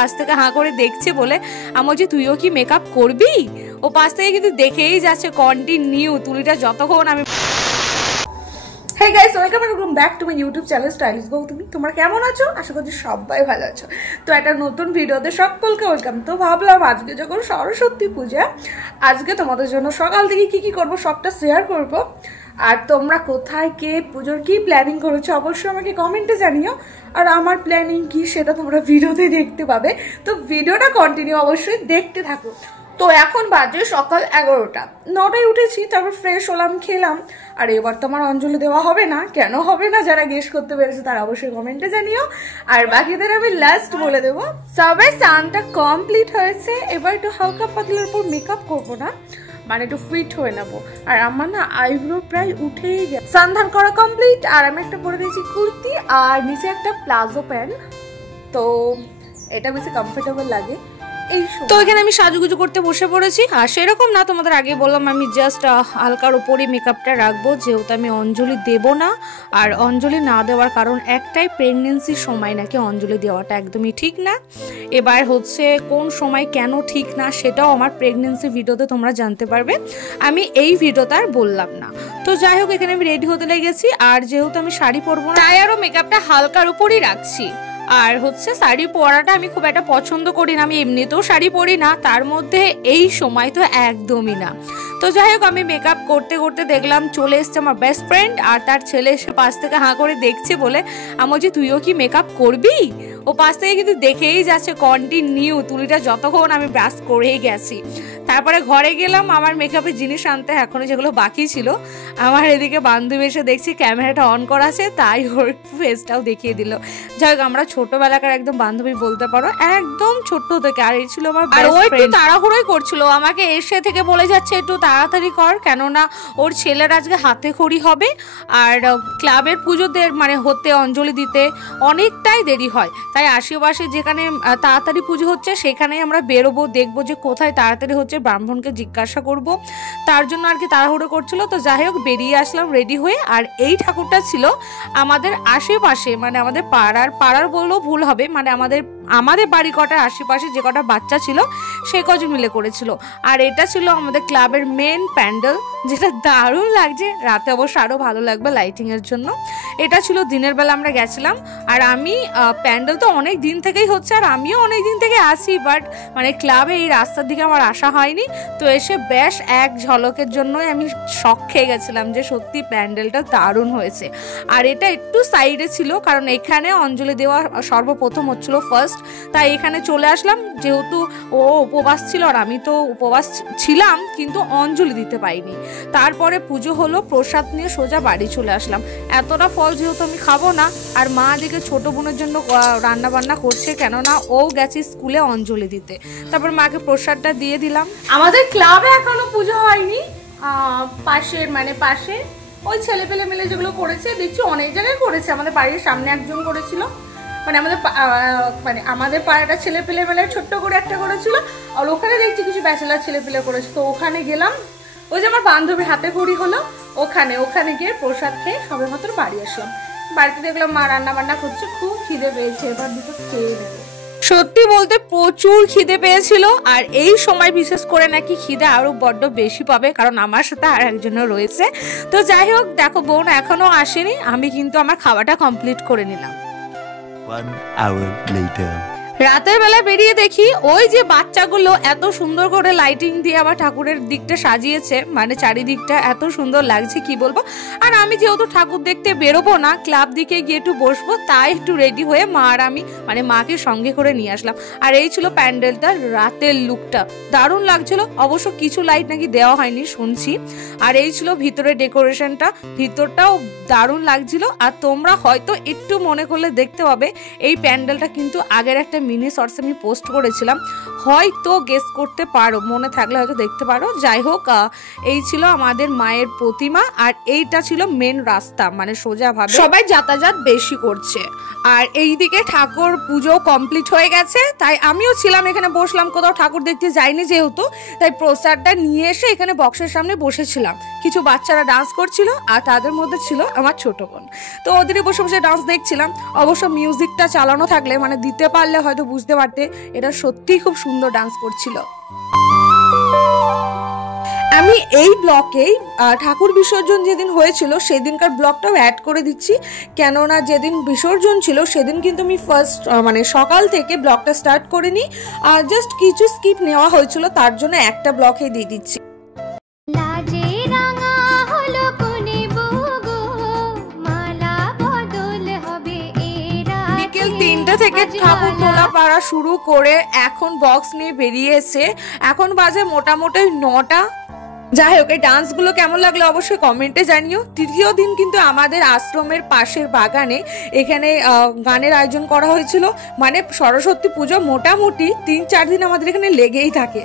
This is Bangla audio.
পাশ থেকে হাঁ করে দেখছে বলে আমি বলছি তুইও কি মেকআপ করবি, ও পাশ থেকে কিন্তু দেখেই যাচ্ছে কন্টিনিউ তুলিটা যতক্ষণ আমি। Hey guys, welcome back to my YouTube channel Stylish Gautami। তোমরা কেমন আছো? আশা করছি সবাই ভালো আছো। তো একটা নতুন ভিডিওতে সকলকে ওয়েলকাম। তো ভাবলাম আজকে যখন সরস্বতী পূজা, আজকে তোমাদের জন্য সকাল থেকে কি করব সবটা শেয়ার করব। আর তোমরা কোথায় কে পুজোর কি প্ল্যানিং করেছো অবশ্যই আমাকে কমেন্টে জানিও। আর আমার প্ল্যানিং কি সেটা তোমরা ভিডিওতে দেখতে পাবে, তো ভিডিওটা কন্টিনিউ অবশ্যই দেখতে থাকো। তো এখন বাজে সকাল 11টা, 9টায় উঠেছি, তারপর ফ্রেশ হলাম, খেলাম। আর এবার তো আমার অঞ্জলি দেওয়া হবে না, কেন হবে না যারা গেস করতে পেরেছে তারা অবশ্যই কমেন্টে জানিও। আর বাকিদের আমি লাস্ট বলে দেবো। সবাই স্নানটা কমপ্লিট হয়েছে, এবার একটু হালকা পাতলার উপর মেকআপ করবো না, মানে একটু ফিট হয়ে নেবো। আর আমার না আইব্রো প্রায় উঠেই গেছে। স্নান করা কমপ্লিট, আর আমি একটা পরে দিয়েছি কুর্তি আর নিচে একটা প্লাজো প্যান্ট, তো এটা বেশি কমফোর্টেবল লাগে। তো এখানে আমি সাজুগুজু করতে বসে পড়েছি। আর সেরকম না, তোমাদের আগে বললাম আমি জাস্ট হালকার উপরই মেকআপটা রাখবো, যেহেতু আমি অঞ্জলি দেব না। আর অঞ্জলি না দেওয়ার কারণ একটাই, প্রেগনেন্সির সময় নাকি অঞ্জলি দেওয়াটা একদমই ঠিক না। এবার হচ্ছে কোন সময় কেন ঠিক না সেটাও আমার প্রেগনেন্সি ভিডিওতে তোমরা জানতে পারবে, আমি এই ভিডিওতে আর বললাম না। তো যাই হোক, এখানে আমি রেডি হতে লেগেছি। আর যেহেতু আমি শাড়ি পরবো না, তাই আরও মেকআপটা হালকার উপরই রাখছি। আর হচ্ছে শাড়ি পরাটা আমি খুব একটা পছন্দ করি না, আমি এমনিতেও শাড়ি পরি না, তার মধ্যে এই সময় তো একদমই না। তো যাই হোক, আমি মেকআপ করতে করতে দেখলাম চলে এসছে আমার বেস্ট ফ্রেন্ড, আর তার ছেলে এসে পাশ থেকে হাঁ করে দেখছে বলে আমি বলছি তুইও কি মেকআপ করবি, ও পাশ থেকে কিন্তু দেখেই যাচ্ছে কন্টিনিউ তুলিটা যতক্ষণ আমি ব্রাশ করেই গেছি। তারপরে ঘরে গেলাম আমার মেকআপের জিনিস আনতে, এখনো যেগুলো বাকি ছিল। আমার এদিকে বান্ধবী এসে দেখছি ক্যামেরাটা অন করা আছে, তাই ওর ফেসটাও দেখিয়ে দিল। যাই হোক, আমরা ছোটবেলাকার একদম বান্ধবী বলতে পারো, একদম ছোট্ট থেকে। আর এই ছিল আমার তাড়াহুড়োই করছিল, আমাকে এসে থেকে বলে যাচ্ছে একটু তাড়াতাড়ি কর, কেননা ওর ছেলের আজকে হাতে খড়ি হবে। আর ক্লাবের পুজোতে মানে হতে অঞ্জলি দিতে অনেকটাই দেরি হয়, তাই আশেপাশে যেখানে তাড়াতাড়ি পুজো হচ্ছে সেখানেই আমরা বেরোবো, দেখবো যে কোথায় তাড়াতাড়ি হচ্ছে, ব্রাহ্মণকে জিজ্ঞাসা করব, তার জন্য আর কি তাড়াহুড়ো করছিল। তো যাই হোক, বেরিয়ে আসলাম রেডি হয়ে। আর এই ঠাকুরটা ছিল আমাদের আশেপাশে, মানে আমাদের পাড়ার বললেও ভুল হবে, মানে আমাদের বাড়ি কটার আশেপাশে যে কটা বাচ্চা ছিল সে কজন মিলে করেছিল। আর এটা ছিল আমাদের ক্লাবের মেন প্যান্ডেল, যেটা দারুণ লাগছে। রাতে অবশ্য আরও ভালো লাগবে লাইটিং এর জন্য। এটা ছিল দিনের বেলা আমরা গেছিলাম। আর আমি প্যান্ডেল তো অনেক দিন থেকেই হচ্ছে, আর আমিও অনেক দিন থেকে আসি, বাট মানে ক্লাবে এই রাস্তার দিকে আমার আসা হয়নি। তো এসে বেশ এক ঝলকের জন্যই আমি শক খেয়ে গেছিলাম যে সত্যি প্যান্ডেলটা দারুণ হয়েছে। আর এটা একটু সাইডে ছিল, কারণ এখানে অঞ্জলি দেওয়া সর্বপ্রথম হচ্ছিল ফার্স্ট, তাই এখানে চলে আসলাম। যেহেতু ও উপবাস ছিল আর আমি তো উপবাস ছিলাম, কিন্তু অঞ্জলি দিতে পাইনি। তারপরে পুজো হলো, প্রসাদ নিয়ে সোজা বাড়ি চলে আসলাম। এতটা ফল যেহেতু আমি খাবো না, আর মা দিকে ছোট বোনের জন্য রান্না বান্না করছে, কেননা ও গেছে স্কুলে অঞ্জলি দিতে। তারপর মাকে প্রসাদটা দিয়ে দিলাম। আমাদের ক্লাবে এখনো পুজো হয়নি, পাশে ওই ছেলে পেলে মিলে যেগুলো করেছে দেখছি অনেক জায়গায় করেছে। আমাদের বাড়ির সামনে একজন করেছিল, আমাদের পাড়াটা ছেলে পেলে মেলে ছোট্ট করে একটা করেছিল। আর ওখানে দেখছি কিছু ব্যাচেলার ছেলে পেলে করেছে, তো ওখানে গেলাম। ওই যে আমার বান্ধবীর হাতে খড়ি হলো, ওখানে গিয়ে প্রসাদ খেয়ে সবে মাত্র বাড়ি আসলাম। বাড়িতে দেখলাম মা রান্না বান্না করছে, খুব খিদে পেয়েছে, এবার দুটো খেয়ে নেবো। সত্যি বলতে প্রচুর খিদে পেয়েছিল, আর এই সময় বিশেষ করে নাকি খিদে আরো বড্ড বেশি পাবে, কারণ আমার সাথে আর একজনও রয়েছে। তো যাই হোক, দেখো বোন এখনো আসেনি, আমি কিন্তু আমার খাওয়াটা কমপ্লিট করে নিলাম। 1 hour later. রাতের বেলা বেরিয়ে দেখি ওই যে বাচ্চাগুলো এত সুন্দর করে লাইটিং দিয়ে আবার ঠাকুরের দিকটা সাজিয়েছে, মানে চারিদিকটা এত সুন্দর লাগছে কি বলবো। আর আমি যেহেতু ঠাকুর দেখতে বেরোবো না, ক্লাব দিকে গিয়ে একটু বসবো, তাই একটু রেডি হয়ে মা আর আমি মানে মাকে সঙ্গে করে নিয়ে আসলাম। আর এই ছিল প্যান্ডেলটার রাতের লুকটা, দারুণ লাগছিল। অবশ্য কিছু লাইট নাকি দেওয়া হয়নি শুনছি। আর এই ছিল ভিতরে ডেকোরেশনটা, ভিতরটাও দারুণ লাগছিল। আর তোমরা হয়তো একটু মনে করলে দেখতে পাবে, এই প্যান্ডেলটা কিন্তু আগের একটা মিনি শর্টস আমি পোস্ট করেছিলাম, হয়তো গেস করতে পারো, মনে থাকলে হয়তো দেখতে পারো। যাই হোক, এই ছিল আমাদের মায়ের প্রতিমা, আর এইটা ছিল মেন রাস্তা, মানে সোজাভাবে সবাই যাতায়াত বেশি করছে। আর এইদিকে ঠাকুর পুজো কমপ্লিট হয়ে গেছে, তাই আমিও ছিলাম এখানে, বসলাম, কোথাও ঠাকুর দেখতে যাইনি যেহেতু, তাই প্রসাদটা নিয়ে এসে এখানে বক্সের সামনে বসেছিলাম। কিছু বাচ্চারা ডান্স করছিল, আর তাদের মধ্যে ছিল আমার ছোট বোন। তো ওদেরই বসে বসে ডান্স দেখছিলাম। অবশ্য মিউজিকটা চালানো থাকলে, মানে দিতে পারলে হয়তো বুঝতে পারতে এটা সত্যিই খুব সুন্দর ডান্স করছিল। আমি এই ব্লকেই ঠাকুর বিসর্জন যেদিন হয়েছিল সেদিনকার ব্লগটাও অ্যাড করে দিচ্ছি, কেননা যেদিন বিসর্জন ছিল সেদিন কিন্তু আমি ফার্স্ট মানে সকাল থেকে ব্লগটা স্টার্ট করিনি, আর জাস্ট কিছু স্কিপ নেওয়া হয়েছিল, তার জন্য একটা ব্লগে দিয়ে দিচ্ছি। বিকেল 3টা থেকে ঠাকুর তোলা পাড়া শুরু করে এখন বক্স নিয়ে বেরিয়েছে, এখন বাজে মোটামুটি 9টা। যাই হোক, এই ডান্সগুলো কেমন লাগলো অবশ্যই কমেন্টে জানিও। তৃতীয় দিন কিন্তু আমাদের আশ্রমের পাশের বাগানে এখানে গানের আয়োজন করা হয়েছিল, মানে সরস্বতী পুজো মোটামুটি 3-4 দিন আমাদের এখানে লেগেই থাকে।